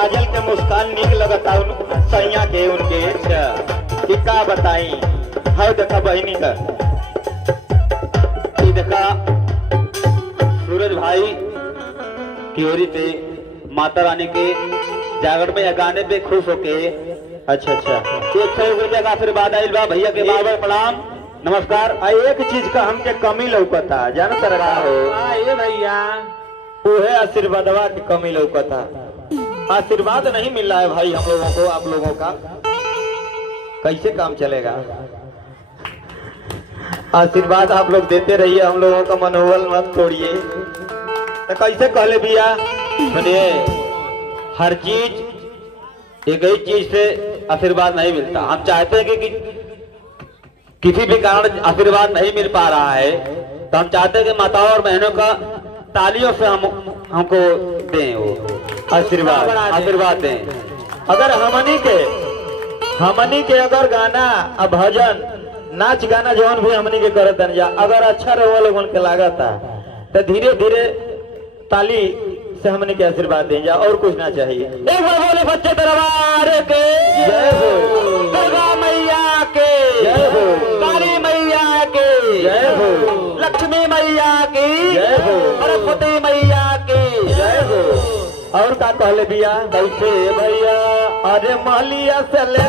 काजल के मुस्कान नीक लगता सैया के उनके कि का बताई। हाँ देखा बहनी का देखा सूरज भाई की ओरी से माता रानी के जागरण में या गाने पे खुश होके अच्छा 100 रुपया का आशीर्वाद आइल बा भैया के बाबा प्रणाम नमस्कार। एक चीज का हमके कमी लौकता जानता रहा हो ये भैया उहे आशीर्वादवा की कमी लौकता। आशीर्वाद नहीं मिल रहा है भाई हम लोगों को आप लोगों का कैसे काम चलेगा। आशीर्वाद आप लोग देते रहिए हम लोगों का मनोबल मत तोड़िए। तो कैसे कहले भैया सुनिए हर चीज एक ही चीज से आशीर्वाद नहीं मिलता। हम चाहते हैं कि किसी भी कारण आशीर्वाद नहीं मिल पा रहा है तो हम चाहते हैं कि माताओं और बहनों का तालियों से हमको दें वो आशीर्वाद दें। अगर हमनी के अगर गाना भजन नाच गाना जौन भी हमनी के करत जा अगर अच्छा रहे लोगन के लागत तो धीरे धीरे ताली से हमने के आशीर्वाद दें जा और कुछ ना चाहिए। एक बार बोले बच्चे दरबार के जय हो, दुर्गा मैया के जय हो, काली मैया के जय हो, लक्ष्मी मैया की जय हो, सरस्वती मैया की जय हो। और का कहले भैया कैसे भैया अरे मालिया से ले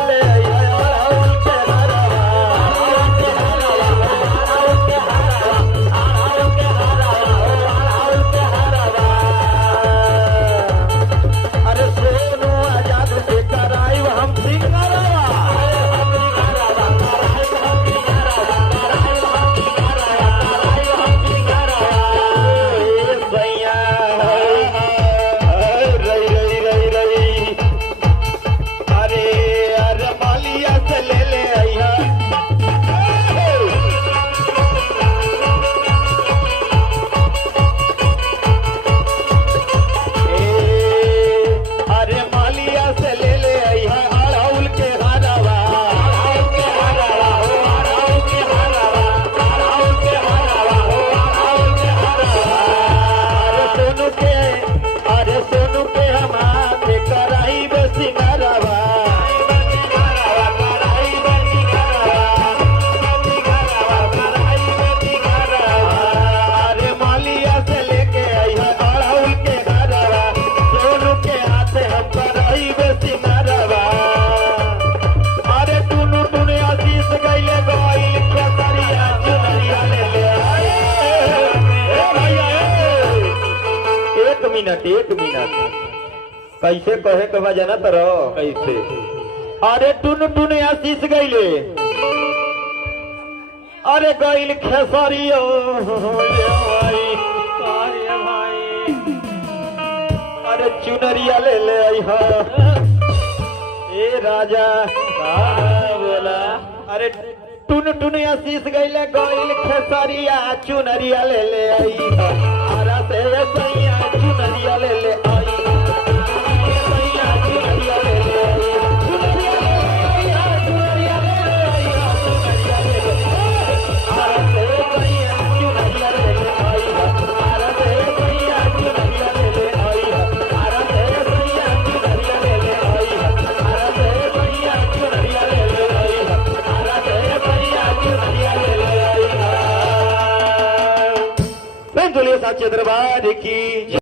एक मिनट कैसे कहे के बा जाना तरो कैसे अरे टुन टुन आशीष गईले अरे गईल खेसरियो अरे चुनरिया ले ले आई ए राजा बोला अरे टुन टुन आशीष गईले गईल खेसरिया चुनरिया ले ले आई आरा से सैया चुनरिया ले ले आई सैया चुनरिया ले ले आई चुनरिया ले ले आई आरा से सैया चुनरिया ले ले आई आरा से सैया चुनरिया ले ले आई आरा से सैया चुनरिया ले ले आई आरा से सैया चुनरिया ले ले आई आरा से सैया चुनरिया ले ले आई। साचे दरबार की